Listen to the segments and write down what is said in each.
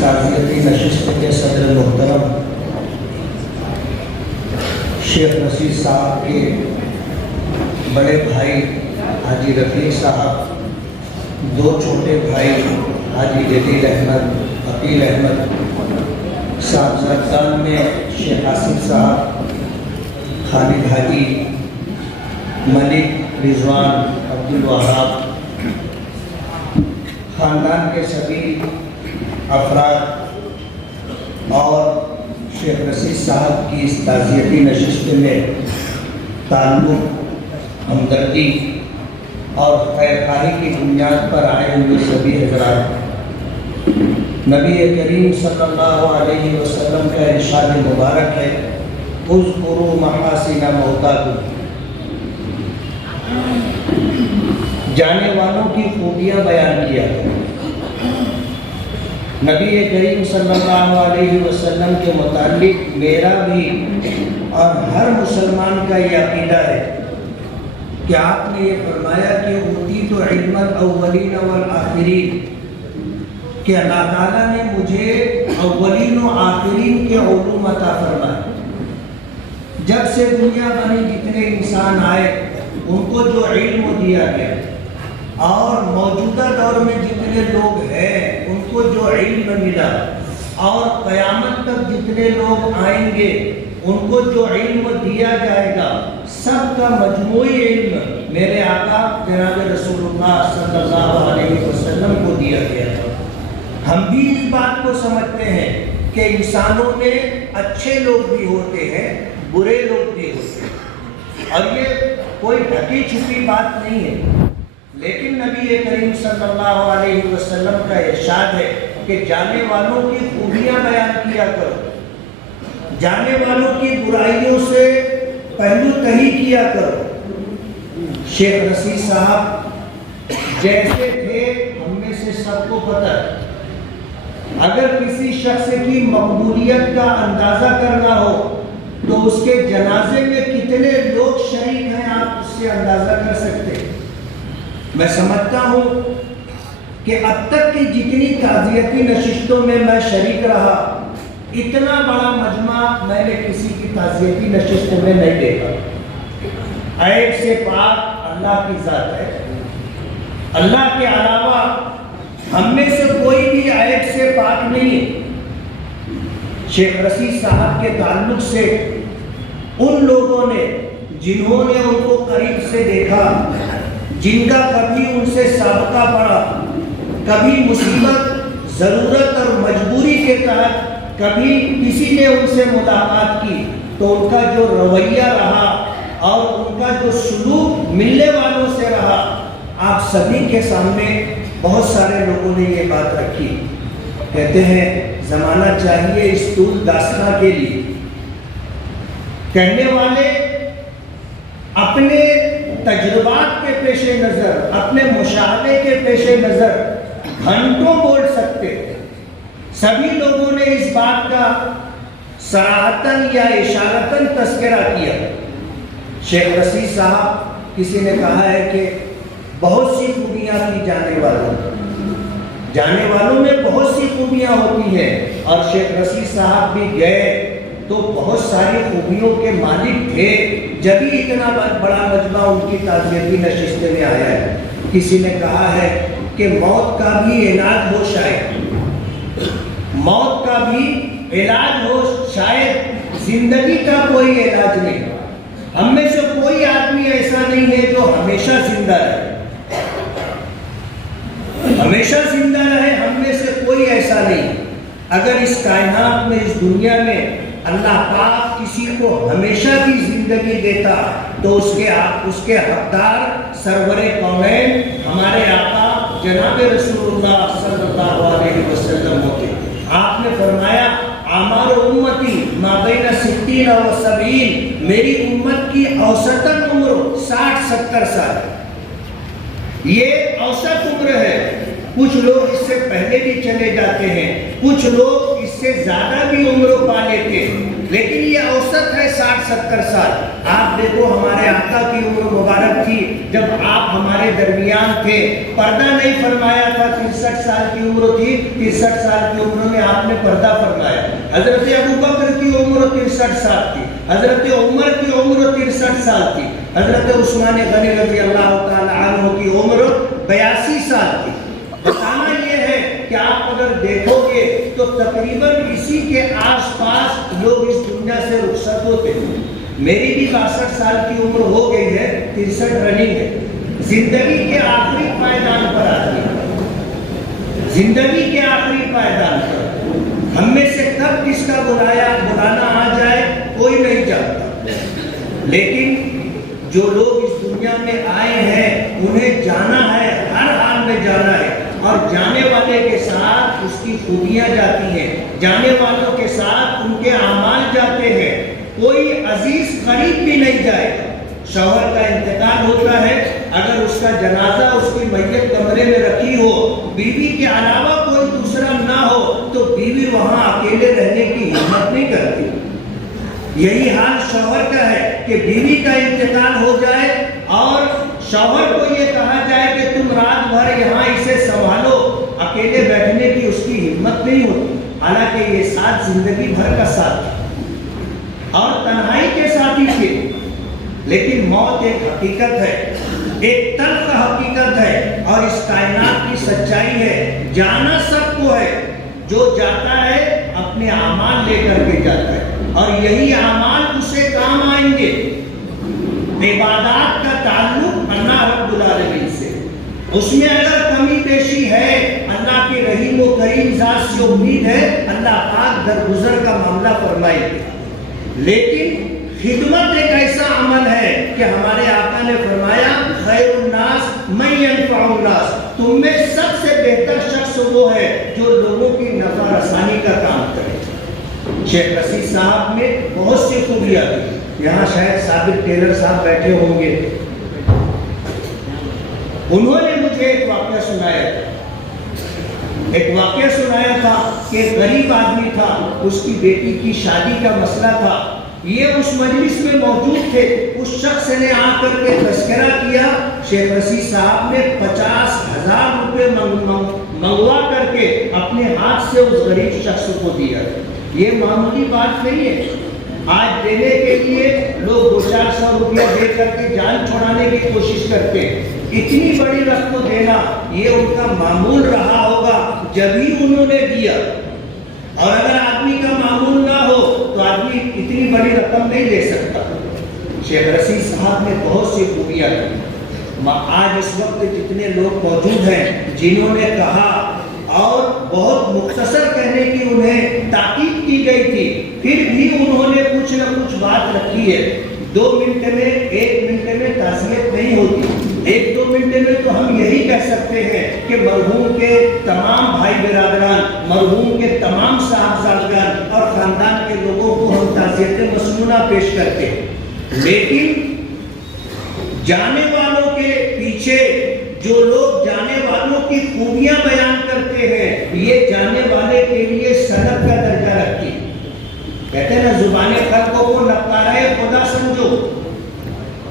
تعزیتی نشست کے صدر محترم شیخ نصیر صاحب کے بڑے بھائی حاجی رفیق صاحب، دو چھوٹے بھائی حاجی جلیل احمد، عقیل احمد، صاحبزادگان میں شیخ آصف صاحب، خالد حاجی، ملک، رضوان، عبدالوہاب، خاندان کے سبھی افراد اور شیخ نصیر صاحب کی اس تعزیتی نشست میں تعلق، ہمدردی اور خیر خواہی کی بنیاد پر آئے ہوئے سبھی حضرات، نبی کریم صلی اللہ علیہ وسلم کا ارشاد مبارک ہے، اذکروا محاسن موتاکم، جانے والوں کی خوبیاں بیان کیا کرو۔ نبی کریم صلی اللہ علیہ وسلم کے متعلق میرا بھی اور ہر مسلمان کا یہ عقیدہ ہے کہ آپ نے یہ فرمایا کہ اوتیت علم الاولین والآخرین، کہ اللہ تعالیٰ نے مجھے اولین و آخرین کے علوم عطا فرمائے۔ جب سے دنیا بنی جتنے انسان آئے ان کو جو علم دیا گیا، اور موجودہ دور میں جتنے لوگ ہیں ان کو جو علم ملا، اور قیامت تک جتنے لوگ آئیں گے ان کو جو علم دیا جائے گا، سب کا مجموعی علم میرے آقا جناب رسول اللہ صلی اللہ علیہ وسلم کو دیا گیا تھا۔ ہم بھی اس بات کو سمجھتے ہیں کہ انسانوں میں اچھے لوگ بھی ہوتے ہیں، برے لوگ بھی ہوتے ہیں، اور یہ کوئی ڈھکی چھپی بات نہیں ہے، لیکن نبی کریم صلی اللہ علیہ وسلم کا ارشاد ہے کہ جانے والوں کی خوبیاں بیان کیا کرو، جانے والوں کی برائیوں سے پہلو تہی کیا کرو۔ شیخ نصیر صاحب جیسے تھے ہم میں سے سب کو پتہ ہے، اگر کسی شخص کی مقبولیت کا اندازہ کرنا ہو تو اس کے جنازے میں کتنے لوگ شریک ہیں آپ اس سے اندازہ کر سکتے ہیں۔ میں سمجھتا ہوں کہ اب تک کی جتنی تعزیتی نشستوں میں میں شریک رہا، اتنا بڑا مجمع میں نے کسی کی تعزیتی نشست میں نہیں دیکھا۔ عیب سے پاک اللہ کی ذات ہے، اللہ کے علاوہ ہم میں سے کوئی بھی عیب سے پاک نہیں ہے۔ شیخ نصیر صاحب کے تعلق سے ان لوگوں نے جنہوں نے ان کو قریب سے دیکھا، جن کا کبھی ان سے سابقہ پڑا، کبھی مصیبت، ضرورت اور مجبوری کے تحت کبھی کسی نے ان سے ملاقات کی، تو ان کا جو رویہ رہا اور ان کا جو سلوک ملنے والوں سے رہا، آپ سبھی کے سامنے بہت سارے لوگوں نے یہ بات رکھی۔ کہتے ہیں زمانہ چاہیے اس طول داستاں کے لیے، کہنے والے اپنے تجربات کے پیش نظر، اپنے مشاہدے کے پیش نظر گھنٹوں بول سکتے، سبھی لوگوں نے اس بات کا صراحتاً یا اشارتاً تذکرہ کیا۔ شیخ نصیر صاحب کسی نے کہا ہے کہ بہت سی خوبیاں تھی جانے والوں میں بہت سی خوبیاں ہوتی ہیں، اور شیخ نصیر صاحب بھی گئے تو بہت ساری خوبیوں کے مالک تھے، جبھی اتنا بڑا مجمع ان کی تعزیتی نشست میں آیا ہے۔ کسی نے کہا ہے کہ موت کا بھی علاج ہو، شاید موت کا بھی علاج ہو، شاید زندگی کا کوئی علاج نہیں۔ ہم میں سے کوئی آدمی ایسا نہیں ہے جو ہمیشہ زندہ رہے، ہمیشہ زندہ رہے، ہم میں سے کوئی ایسا نہیں۔ اگر اس کائنات میں، اس دنیا میں اللہ پاک کسی کو ہمیشہ کی زندگی دیتا تو اس کے حقدار سرور کونین ہمارے آقا جناب رسول اللہ صلی اللہ علیہ وسلم ہوتے۔ آپ نے فرمایا اعمار امتی ما بین 60 و 70، میری امت کی اوسطاً عمر 60-70 سال، یہ اوسط عمر ہے۔ کچھ لوگ اس سے پہلے بھی چلے جاتے ہیں، کچھ لوگ اس سے زیادہ بھی عمر پا لیتے، لیکن یہ اوسط ہے 60-70 سال۔ آپ دیکھو ہمارے آقا کی عمر مبارک تھی جب آپ ہمارے درمیان تھے، پردہ نہیں فرمایا تھا، 63 سال کی عمر تھی، 63 سال کی عمر میں آپ نے پردہ فرمایا۔ حضرت ابوبکر کی عمر 63 سال تھی، حضرت عمر کی عمر 63 سال تھی، حضرت عثمان غنی رضی اللہ تعالی عنہ کی عمر 82 سال تھی۔ بتانا یہ ہے کہ آپ اگر دیکھو گے تو تقریباً اسی کے آس پاس لوگ اس دنیا سے رخصت ہوتے ہیں۔ میری بھی 62 سال کی عمر ہو گئی ہے، 63 رننگ ہے۔ زندگی کے آخری پائدان پر آتی ہے، زندگی کے آخری پائدان پر ہم میں سے کب کس کا بلانا آ جائے کوئی نہیں جانتا، لیکن جو لوگ اس دنیا میں آئے ہیں انہیں جانا ہے، ہر حال میں جانا ہے، اور جانے والے کے ساتھ اس کی خوبیاں جاتی ہیں، جانے والوں کے ساتھ ان کے اعمال جاتے ہیں، کوئی عزیز قریب بھی نہیں جائے گا۔ شوہر کا انتقال ہوتا ہے، اگر اس کا جنازہ اس کی میت کمرے میں رکھی ہو، بیوی کے علاوہ کوئی دوسرا نہ ہو تو بیوی وہاں اکیلے رہنے کی ہمت نہیں کرتی۔ یہی حال شوہر کا ہے کہ بیوی کا انتقال ہو جائے اور شوہر کو یہ کہا جائے کہ تم رات بھر یہاں اسے سنبھالو، اکیلے بیٹھنے کی اس کی ہمت نہیں ہوتی، حالانکہ یہ ساتھ زندگی بھر کا ساتھ ہے اور تنہائی کے ساتھی تھے۔ لیکن موت ایک حقیقت ہے، ایک تلخ حقیقت ہے، اور اس کائنات کی سچائی ہے، جانا سب کو ہے، جو جاتا ہے اپنے اعمال لے کر کے جاتا ہے، اور یہی اعمال اسے کام آئیں گے۔ عبادات کا تعلق اللہ رب العالمین سے، اس میں اگر کمی بیشی ہے اللہ کی رحیم و کریم ذات سے امید ہے اللہ پاک درگزر کا معاملہ فرمائے گا۔ لیکن خدمت ایک ایسا عمل ہے کہ ہمارے آقا نے فرمایا خیر الناس من ینفع الناس، تم میں سب سے بہتر شخص وہ ہے جو لوگوں کی نفع رسانی کا کام کرے۔ شیخ رشید صاحب میں بہت سی خوبیاں تھیں، یہاں شاید صابر ٹیلر صاحب بیٹھے ہوں گے، انہوں نے مجھے ایک واقعہ سنایا تھا کہ غریب آدمی تھا، اس کی بیٹی کی شادی کا مسئلہ تھا، یہ اس مجلس میں موجود تھے، اس شخص نے آ کر کے تذکرہ کیا، شیخ رشید صاحب نے 50,000 روپے منگوا کر کے اپنے ہاتھ سے اس غریب شخص کو دیا۔ یہ معمولی بات نہیں ہے، آج دینے کے لیے لوگ 200-400 روپیہ دے کر کے جان چھوڑانے کی کوشش کرتے ہیں، اتنی بڑی رقم دینا یہ ان کا معمول رہا ہوگا جب ہی انہوں نے دیا، اور اگر آدمی کا معمول نہ ہو تو آدمی اتنی بڑی رقم نہیں دے سکتا۔ شیخ رشید صاحب نے بہت سی خوبیاں کی، آج اس وقت جتنے لوگ موجود ہیں جنہوں نے کہا اور بہت مختصر کہنے کی انہیں تاکید کی گئی تھی، پھر بھی انہوں نے کچھ نہ کچھ بات رکھی ہے۔ 2 منٹ میں 1 منٹ میں تعزیت نہیں ہوتی، 1-2 منٹ میں تو ہم یہی کہہ سکتے ہیں کہ مرحوم کے تمام بھائی برادران، مرحوم کے تمام صاحبزادگان اور خاندان کے لوگوں کو ہم تعزیت مسنونہ پیش کرتے ہیں، لیکن جانے والوں کے پیچھے جو لوگ جانے والوں کی خوبیاں بیان کرتے ہیں یہ جانے والے کے لیے سند کا درجہ رکھتی ہے۔ کہتے ہیں نا زبان خلقوں کو نقارۂ خدا سمجھو،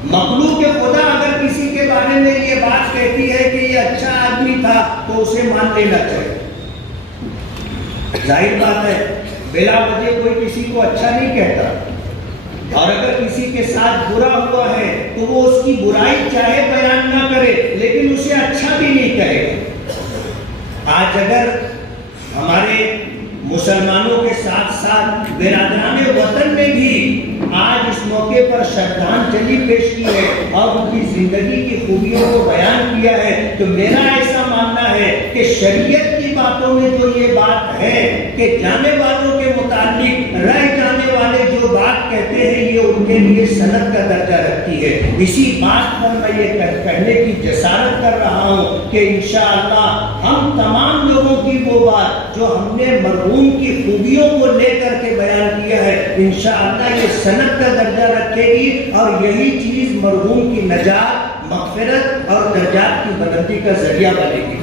مخلوق خدا اگر کسی کے بارے میں یہ بات کہتی ہے کہ یہ اچھا آدمی تھا تو اسے مان لینا چاہیے۔ ظاہر بات ہے بلا وجہ کوئی کسی کو اچھا نہیں کہتا، اور اگر کسی کے ساتھ برا ہوا ہے تو وہ اس کی برائی چاہے بیان نہ کرے لیکن اسے اچھا بھی نہیں کہے گا۔ آج اگر ہمارے مسلمانوں کے ساتھ ساتھ برادران وطن نے بھی آج اس موقع پر شرطانجلی پیش کی ہے اور ان کی زندگی کی خوبیوں کو بیان کیا ہے، تو میرا ایسا ماننا ہے کہ شریعت کی باتوں میں جو یہ بات ہے کہ جانے والوں کے متعلق رہ جانے والے جو بات کہتے ہیں یہ ان کے لیے سند کا درجہ رکھتی ہے۔ اسی بات پر میں یہ کہنے کی جسارت کر رہا ہوں کہ انشاءاللہ ہم تمام لوگوں کی وہ بات جو ہم نے مرحوم کی خوبیوں کو لے کر کے بیان کیا ہے انشاءاللہ یہ سند کا درجہ رکھے گی، اور یہی چیز مرحوم کی نجات، مغفرت اور درجات کی بلندی کا ذریعہ بنے گی۔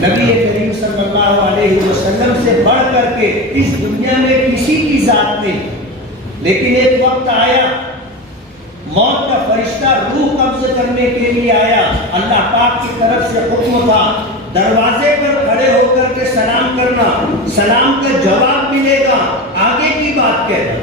نبی کریم صلی اللہ اللہ علیہ وسلم سے بڑھ کر کے اس دنیا میں کسی کی ذات نہیں. لیکن ایک وقت آیا موت کا فرشتہ روح قبض کرنے کے لیے آیا. اللہ پاک کی طرف سے حکم تھا دروازے پر کھڑے ہو کر کے سلام کرنا, سلام کا جواب ملے گا, آگے کی بات کہنا.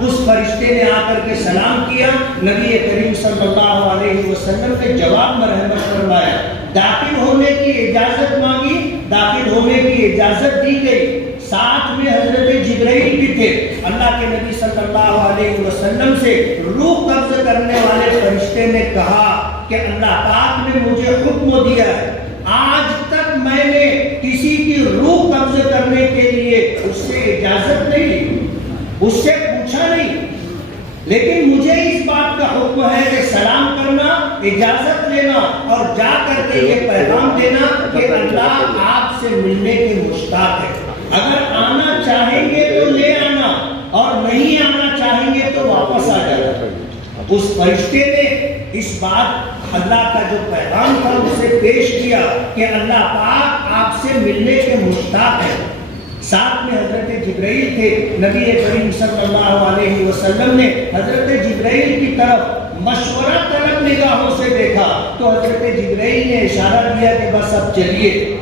اس فرشتے نے آ کر کے سلام کیا, نبی کریم صلی اللہ علیہ وسلم نے جواب میں رحمت فرمایا. داخل ہونے کی اجازت مانگی, داخل ہونے کی اجازت دی گئی. ساتھ میں حضرت جبرائیل بھی تھے. اللہ کے نبی صلی اللہ علیہ وسلم سے روح قبض کرنے والے فرشتے نے کہا کہ اللہ پاک نے مجھے حکم دیا ہے, آج تک میں نے کسی کی روح قبض کرنے کے لیے اس سے اجازت نہیں لی, اس سے پوچھا نہیں, لیکن مجھے اس بات کا حکم ہے کہ سلام کرنا, اجازت لینا اور جا کر کے یہ پیغام دینا کہ اللہ آپ سے ملنے کے مشتاق ہے. اگر آنا چاہیں گے تو لے آنا, اور نہیں آنا چاہیں گے تو واپس آ جانا. اس فرشتے نے اس بات اللہ کا جو پیغام تھا اسے پیش کیا کہ اللہ پاک آپ سے ملنے کے مشتاق ہے. ساتھ میں حضرت جبرائیل تھے. نبی کریم صلی اللہ علیہ وسلم نے حضرت جبرائیل کی طرف مشورہ طلب نگاہوں سے دیکھا تو حضرت جبرائیل نے اشارہ دیا کہ بس اب چلیے.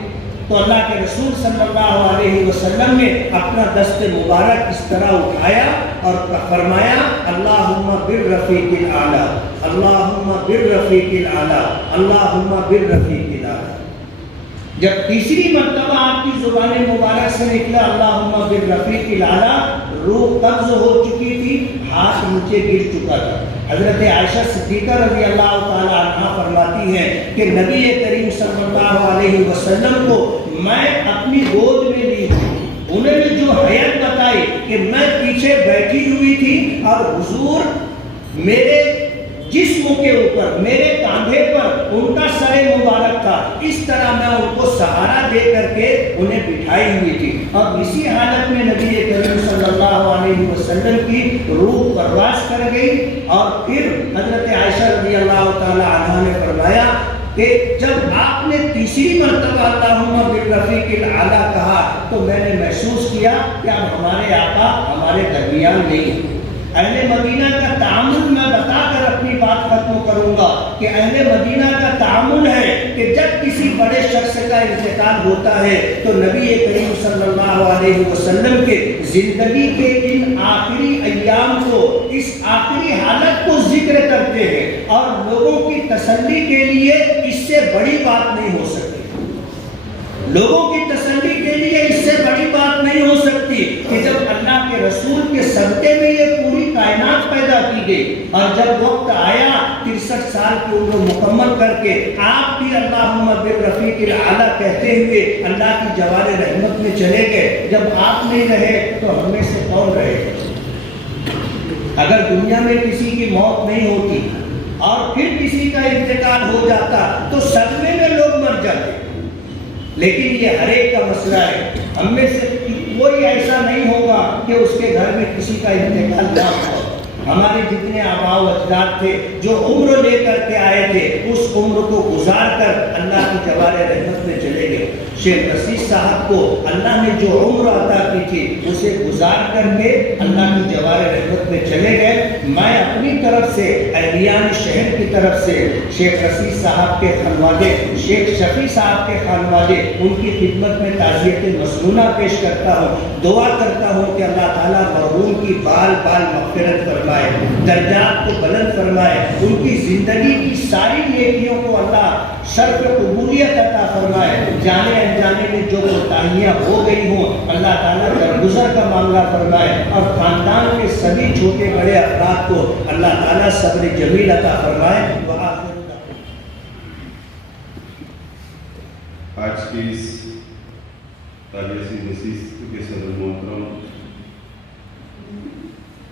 تو اللہ کے رسول صلی اللہ علیہ وسلم نے اپنا دست مبارک اس طرح اٹھایا اور فرمایا اللہم بالرفیق الاعلی, اللہم بالرفیق الاعلی, اللہم بالرفیق الاعلی. جب تیسری مرتبہ آپ کی زبان مبارک سے نکلا اللہم بالرفیق الاعلی, روح قبض ہو چکی تھی, ہاتھ نیچے گر چکا تھا. حضرت عائشہ صدیقہ رضی اللہ تعالی عنہا فرماتی ہیں کہ نبی کریم صلی اللہ علیہ وسلم کو میں اپنی گود میں لی تھی. انہوں نے جو حیت بتائی کہ میں پیچھے بیٹھی ہوئی تھی اور حضور میرے جسم کے اوپر, میرے کاندھے پر ان کا سر مبارک تھا, اس طرح میں ان کو سہارا دے کر کے انہیں بٹھائی ہوئی تھی. اور اسی حالت میں نبی کریم صلی اللہ علیہ وسلم کی روح پرواز کر گئی. اور پھر حضرت عائشہ رضی اللہ تعالی عنہا نے فرمایا کہ جب آپ نے تیسری مرتبہ اللہم بالرفیق الاعلی کہا تو میں نے محسوس کیا کہ اب ہمارے آقا ہمارے درمیان نہیں. اہل مدینہ کا تعامل میں بتا کر اپنی بات ختم کروں گا کہ اہل مدینہ کا تعامل ہے کہ جب کسی بڑے شخص کا انتقال ہوتا ہے تو نبی کریم صلی اللہ علیہ وسلم کے زندگی کے ان آخری ایام کو, اس آخری حالت کو ذکر کرتے ہیں, اور لوگوں کی تسلی کے لیے اس سے بڑی بات نہیں ہو سکتی. لوگوں کی تسلی کے لیے اس سے بڑی بات نہیں ہو سکتی کہ جب اللہ کے رسول کے صدقے میں یہ پوری کائنات پیدا کی گئی, اور جب وقت آیا 63 سال کی عمر مکمل کر کے آپ بھی اللہم بالرفیق الاعلی کہتے ہوئے اللہ کی جوار رحمت میں چلے گئے. جب آپ نہیں رہے تو ہم میں سے کون رہے؟ اگر دنیا میں کسی کی موت نہیں ہوتی اور پھر کسی کا انتقال ہو جاتا تو صدمے میں لوگ مر جاتے. لیکن یہ ہر ایک کا مسئلہ ہے. ہم میں سے کوئی ایسا نہیں ہوگا کہ اس کے گھر میں کسی کا انتقال نہ ہو. ہمارے جتنے آباء و اجداد تھے جو عمر لے کر کے آئے تھے, اس عمر کو گزار کر اللہ کی جوار رحمت میں چلے گئے. شیخ رشید صاحب کو اللہ نے جو عمر عطا کی تھی اسے گزار کر کے اللہ کی جوار رحمت میں چلے گئے. میں اپنی طرف سے اہلیان شہر کی طرف سے شیخ رشید صاحب کے خانوادے, شیخ شفیع صاحب کے خانوادے, ان کی خدمت میں تعزیت مسنونہ پیش کرتا ہوں. دعا کرتا ہوں کہ اللہ تعالیٰ مرحوم کی بال بال مغفرت فرمائے, درجات کو بلند فرمائے, ان کی زندگی کی ساری نیکیوں کو اللہ شرف قبولیت عطا فرمائے. جانے انجانے میں جو کوتاہیاں ہو گئی ہوں اللہ تعالیٰ درگزر کا معاملہ فرمائے, اور خاندان کے سبھی چھوٹے بڑے افراد کو اللہ تعالیٰ صبر جمیل عطا فرمائے. آج کی اس تاریخی نشست کے صدر محترم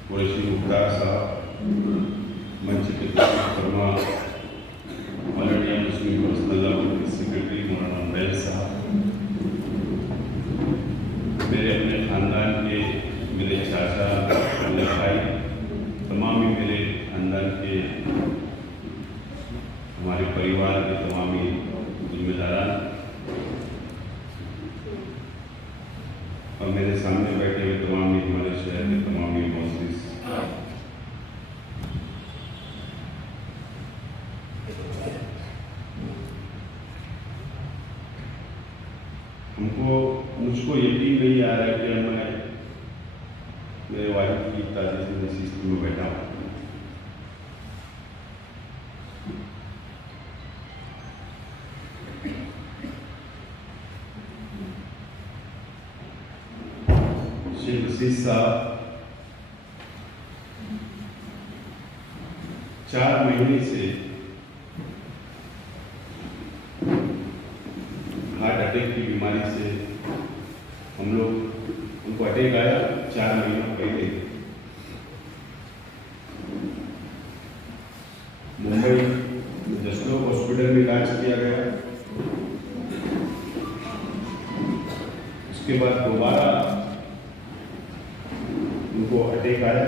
قریشی مختار صاحب, منچ کے تشریف فرما آل انڈیا مسلم پرسنل لا کے سیکرٹری مولانا بیل صاحب, میرے اپنے خاندان کے میرے چاچا, میرے بھائی, تمام ہی میرے خاندان کے, ہمارے پریوار کے تمام ہی ذمہ داران, اور میرے سامنے بیٹھے ہوئے تمام ہمارے شہر کے تمام معزز مجھ کو یقین نہیں آ رہا ہے کہ میں میرے والد کی تعزیت نشست میں بیٹھا ہوں. شیخ رشید صاحب 4 مہینے سے ہارٹ اٹیک کی بیماری سے ہم لوگ ان کو اٹیک آیا 4 مہینوں پہلے ممبئی جسلوک ہاسپٹل میں علاج کیا گیا. اس کے بعد دوبارہ ان کو اٹیک آیا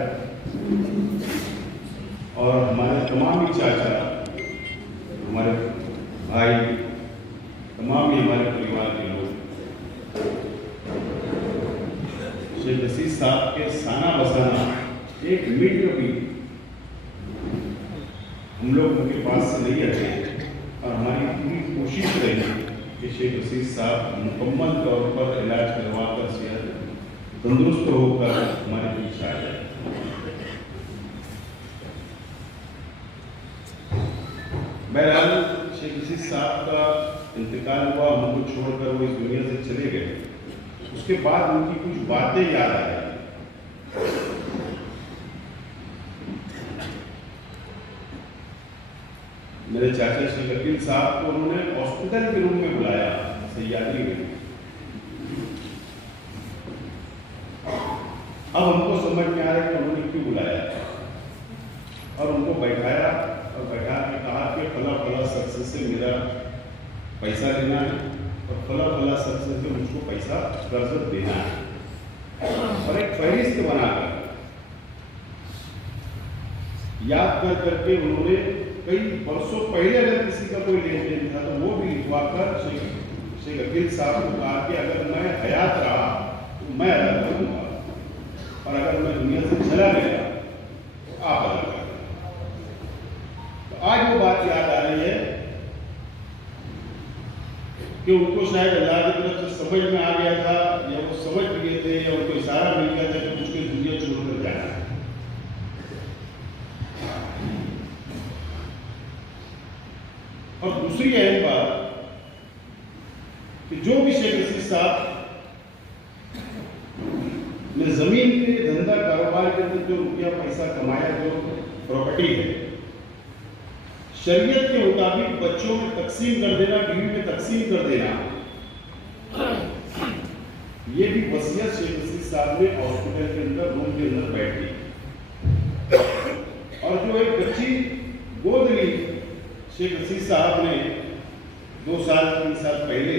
اور ہمارے تمام ہی چاچا ہمارے بھائی تمام ہی ہمارے پریوار کے لوگ شیخ رشید صاحب کے سانہ بسانہ 1 منٹ بھی ہم لوگ ان کے پاس سے نہیں ہٹے اور ہماری پوری کوشش رہی کہ شیخ رشید صاحب مکمل طور پر علاج کروا کر صحت تندرست ہو کر ہمارے پیچھے آ جائے. بہرحال شیخ رشید صاحب کا انتقال ہوا, ہم کو چھوڑ کر وہ اس دنیا سے چلے گئے. اس کے بعد ان کی کچھ باتیں یاد آ گئی. میرے چاچا شیخ عقیل صاحب کو انہوں نے ہاسپٹل کے روم میں بلایا سیادی میں. اب ہم کو سمجھ میں آ رہا ہے کہ انہوں نے کیوں بلایا اور ان کو بیٹھایا اور بیٹھا کے کہا کہ فلاں فلاں شخص سے میرا پیسہ لینا ہے اور فلاں فلاں شخص سے مجھ کو پیسہ قرض دینا ہے اور ایک فہرست بنا کر یاد کر کے انہوں نے کئی برسوں پہلے اگر کسی کا کوئی لین دین تھا تو وہ بھی لکھوا کر شیخ عقیل صاحب کو کہا کہ اگر میں حیات رہا تو میں ادا کروں گا اور اگر میں دنیا سے چلا گیا تو آپ ادا کریں. تو آج وہ بات یاد آ رہی ہے کہ ان کو شاید اللہ کی طرف سے سمجھ میں آ گیا تھا یا وہ سمجھ گئے تھے یا ان کو اشارہ مل گیا تھا کہ مجھ کو دنیا چھوڑ کر جانا ہے. اور دوسری اہم بات کہ جو بھی شیخ رشید صاحب نے زمین کے دھندا کاروبار کے اندر جو روپیہ پیسہ کمایا جو پراپرٹی ہے شریعت کے مطابق بچوں میں تقسیم کر دینا, بیوی میں تقسیم کر دینا, یہ بھی وصیت شیخ رشید صاحب نے ہاسپٹل کے اندر روم کے اندر بیٹھ دی. اور جو ایک بچی گود لی شیخ رشید صاحب نے 2 سال 3 سال پہلے,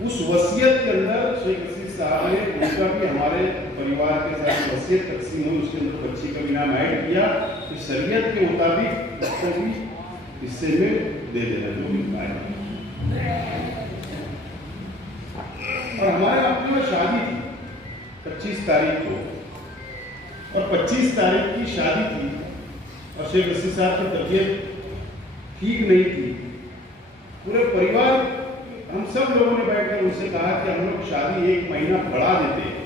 اس وصیت کے اندر شیخ رشید صاحب نے ان کا بھی ہمارے پریوار کے ساتھ وصیت تقسیم ہوئی, اس کے اندر بچی کا بھی نام ایڈ کیا کہ شریعت کے مطابق اس کو بھی حصے میں دے دینا جو ملتا ہے. اور ہمارے آپ میں شادی تھی 25 تاریخ کو اور 25 تاریخ کی شادی تھی اور شیخ رشید صاحب کی طبیعت ٹھیک نہیں تھی. پورے پریوار ہم سب لوگوں نے بیٹھ کر ان سے کہا کہ ہم لوگ شادی 1 مہینہ بڑھا دیتے ہیں,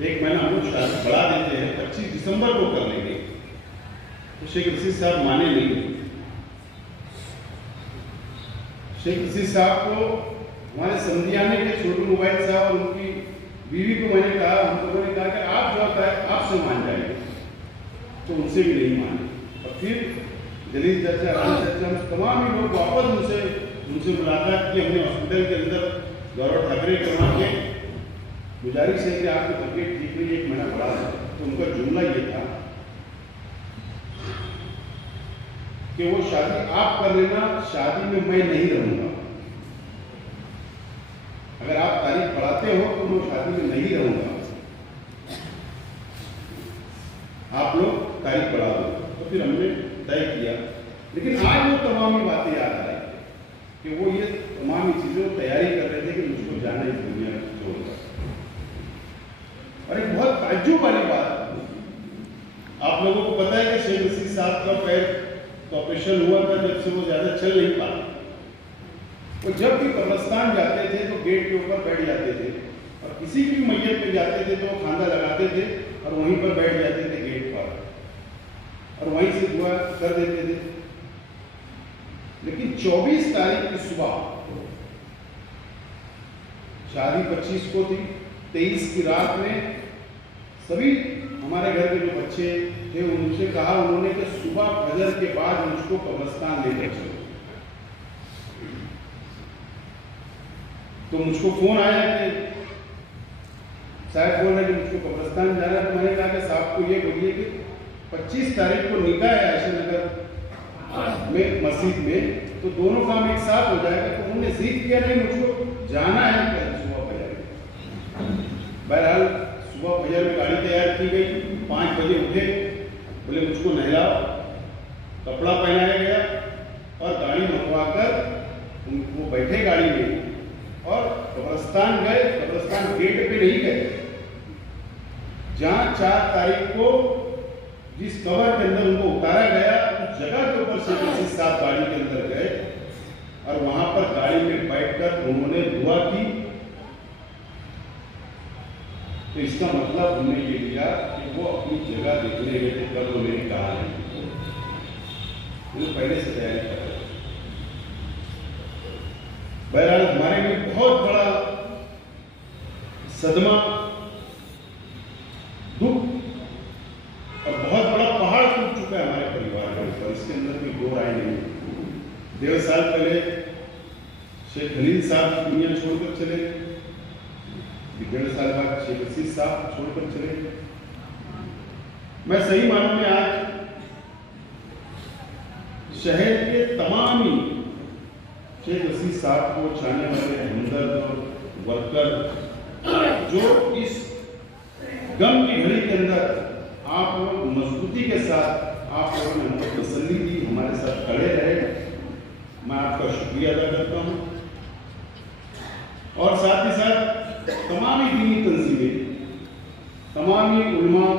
1 مہینہ ہم لوگ شادی بڑھا دیتے ہیں, 25 دسمبر کو کر لیں گے. تو شیخ رشید صاحب مانے نہیں. شیخ رشید صاحب کو ہمارے سندھیانے کے چھوٹو موبائل صاحب اور ان کی بیوی کو میں نے کہا, ہم لوگوں نے کہا کہ آپ جو ہوتا ہے آپ سے مان جائیں گے, تو ان سے بھی نہیں مانے. اور پھر جلیل چاچا, رام چاچا, تمام ہی لوگ واپس ان سے ملاقات کی. ہم نے ہاسپٹل کے اندر گورو ٹھاکرے کروا کے گزارش ہے کہ آپ کی طبیعت ٹھیک نہیں, 1 مہینہ بڑھا ہے. تو ان کا جملہ یہ تھا کہ وہ شادی آپ کر لینا, شادی میں میں نہیں رہوں گا. اگر آپ تاریخ بڑھاتے ہو تو میں شادی میں نہیں رہوں گا, آپ لوگ تاریخ بڑھا دو. تو پھر ہم نے طے کیا. لیکن آج وہ تمام ہی باتیں یاد آ رہی کہ وہ یہ تمام ہی چیزیں وہ تیاری کر رہے تھے کہ مجھ کو جانا اس دنیا چھوڑ کر. اور ایک بہت تعجب والی بات، آپ لوگوں کو پتا ہے کہ شیخ رشید صاحب کا پیر کا آپریشن ہوا تھا جب سے وہ زیادہ چل نہیں پاتے. وہ جب بھی قبرستان جاتے تھے تو گیٹ کے اوپر بیٹھ جاتے تھے، اور کسی بھی میت پہ جاتے تھے تو وہ کھاندہ لگاتے تھے اور وہیں پر بیٹھ جاتے تھے گیٹ پر، اور وہیں سے دعا کر دیتے تھے. لیکن 24 تاریخ کی صبح، شادی 25 کو تھی، 23 کی رات میں سبھی ہمارے گھر کے جو بچے تھے ان سے کہا انہوں نے کہ صبح فجر کے بعد مجھ کو قبرستان لے کر چلو. تو مجھ کو فون آیا کہ صاحب بول رہے کہ مجھ کو قبرستان جانا ہے. تو میں نے کہا کہ صاحب کو یہ بولیے کہ 25 تاریخ کو نکاح ہے عائشہ نگر میں مسجد میں، تو دونوں کام ایک ساتھ ہو جائے گا. تو انہوں نے ضد کیا نہیں مجھ کو جانا ہے صبح فجر میں. بہرحال صبح فجر میں گاڑی تیار کی گئی، 5 بجے اٹھے، بولے مجھ کو نہلاؤ، کپڑا پہنایا گیا اور گاڑی منگوا کر وہ بیٹھے گاڑی میں اور قبرستان گئے. قبرستان گیٹ پہ نہیں گئے، جہاں 4 تاریخ کو جس قبر کے اندر ان کو اتارا گیا اس جگہ کے اوپر شیخ رشید صاحب گاڑی کے اندر گئے اور وہاں پر گاڑی میں بیٹھ کر انہوں نے دعا کی. تو اس کا مطلب ہم نے یہ لیا کہ وہ اپنی جگہ دیکھنے گئے تھے. کل وہ میری کہا نہیں، وہ پہلے سے تیاری کر رہے تھے. بہرحال ہمارے لیے بہت بڑا صدمہ، دکھ اور بہت بڑا پہاڑ ٹوٹ چکا ہے ہمارے پریوار کے اوپر، اس کے اندر کوئی دو رائے نہیں. 1.5 سال پہلے شیخ خلیل صاحب دنیا چھوڑ کر چلے گئے، 1.5 سال بعد شیخ رشید صاحب چھوڑ کر چلے گئے. میں صحیح معنوں میں آج شہر کے تمام ہی شیخ رشید صاحب کو چاہنے والے ہمدرد اور ورکر جو اس غم کی گھڑی کے اندر آپ لوگ مضبوطی کے ساتھ آپ لوگوں نے ہم کو تسلی دی، ہمارے ساتھ کھڑے رہے، میں آپ کا شکریہ ادا کرتا ہوں. اور ساتھ ہی ساتھ تمامی دینی تنظیمیں، تمامی علماء،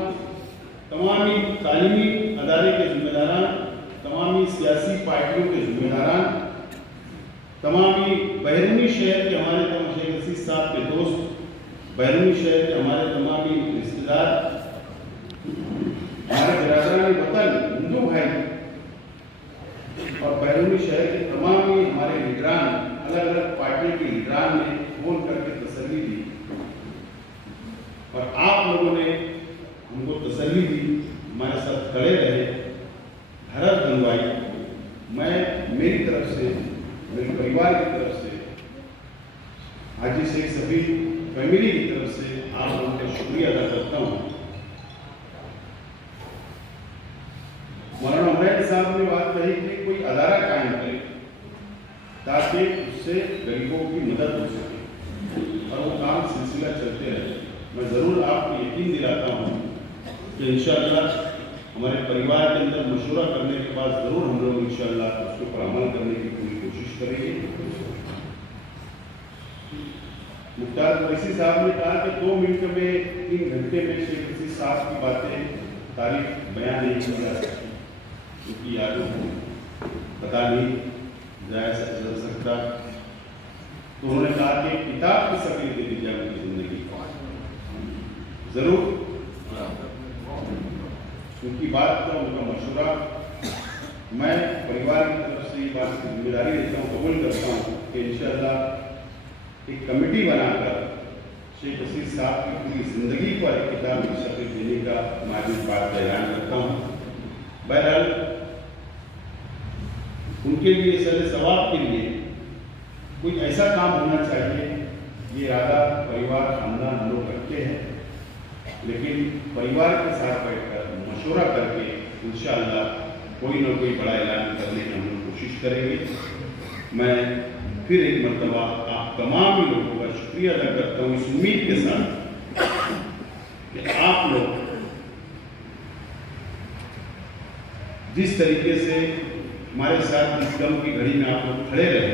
تمامی تعلیمی ادارے کے ذمہ داران، تمامی سیاسی پارٹیوں کے ذمہ داران، تمامی بیرونی شہر کے ہمارے تمام شیخ رشید صاحب کے دوست، بیرونی شہر کے ہمارے تمامی رشتے دار، ہمارے برادران وطن ہندو بھائی اور بیرونی شہر کے تمام ہی ہمارے لیڈران، الگ الگ پارٹی کے لیڈران نے فون کر کے تسلی دی اور آپ لوگوں نے ہم کو تسلی دی، ہمارے ساتھ کھڑے رہے، حرت بنوائی. میں میری طرف سے، میرے پریوار کی طرف سے، حاجی شیخ صفی فیملی کی طرف سے آپ لوگوں کا شکریہ ادا کرتا ہوں. مولانا عمران صاحب نے بات کہی کہ کوئی ادارہ قائم کرے تاکہ اس سے غریبوں کی مدد ہو سکے اور وہ کام سلسلہ چلتے رہے. میں ضرور آپ کو یقین دلاتا ہوں کہ انشاءاللہ ہمارے پریوار کے اندر مشورہ کرنے کے بعد ضرور ہم لوگ انشاءاللہ اس کے اوپر عمل کرنے کی پوری کوشش کریں گے. مختار قریشی صاحب نے کہا کہ 2 منٹ میں 3 گھنٹے میں شیخ رشید صاحب کی باتیں تاریخ بیان نہیں کی جا سکتی، ان کی یادوں کو پتہ نہیں جائے سکتا. تو انہوں نے کہا کہ کتاب کی شکل دے دی جائے ان کی زندگی کو، ضرور ان کی بات کا، ان کا مشورہ میں پریوار کی طرف سے یہ بات کی ذمہ داری لیتا ہوں، قبول کرتا ہوں کہ انشاءاللہ ایک کمیٹی بنا کر شیخ رشید صاحب کی پوری زندگی پر ایک کتاب کی شکل دینے کا میں اس بات کا اعلان کرتا ہوں. بہرحال ان کے لیے سر ثواب کے لیے کوئی ایسا کام ہونا چاہیے، یہ ارادہ پریوار خاندان لوگ رکھتے ہیں، لیکن پریوار کے ساتھ بیٹھ کر مشورہ کر کے انشاءاللہ کوئی نہ کوئی بڑا اعلان کرنے کی ہم لوگ کوشش کریں گے. میں پھر ایک مرتبہ آپ تمام لوگوں کا شکریہ ادا کرتا ہوں اس امید کے ساتھ کہ آپ لوگ جس طریقے سے ہمارے ساتھ اس غم کی گھڑی میں آپ لوگ کھڑے رہے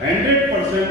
100%